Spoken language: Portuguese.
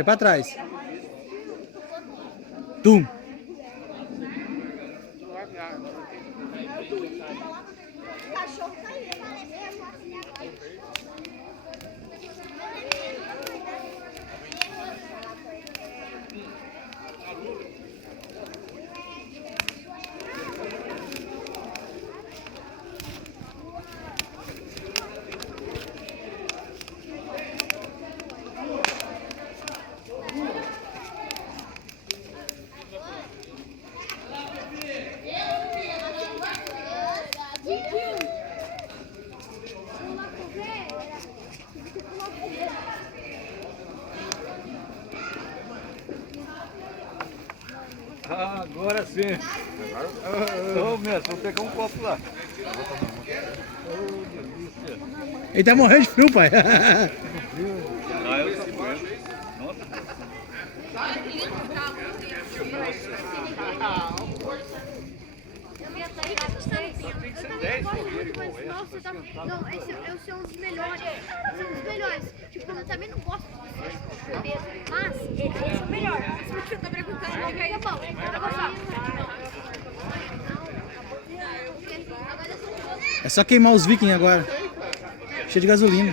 Deixa pra trás. Tum. Ah, agora sim. Ô, mestre, vou pegar um copo lá. Ô, delícia. Ele tá morrendo de frio, pai. Ah, eu tô morrendo. Nossa. Tem que ser 10 fogueiras igual essa. Nossa, tá... Não, esse é um dos melhores. Esse é um dos melhores. Tipo, eu também não gosto de bebê, mas esse é o melhor. Porque eu tô perguntando qual que é bom. Eu vou falar. É só queimar os vikings agora. Cheio de gasolina.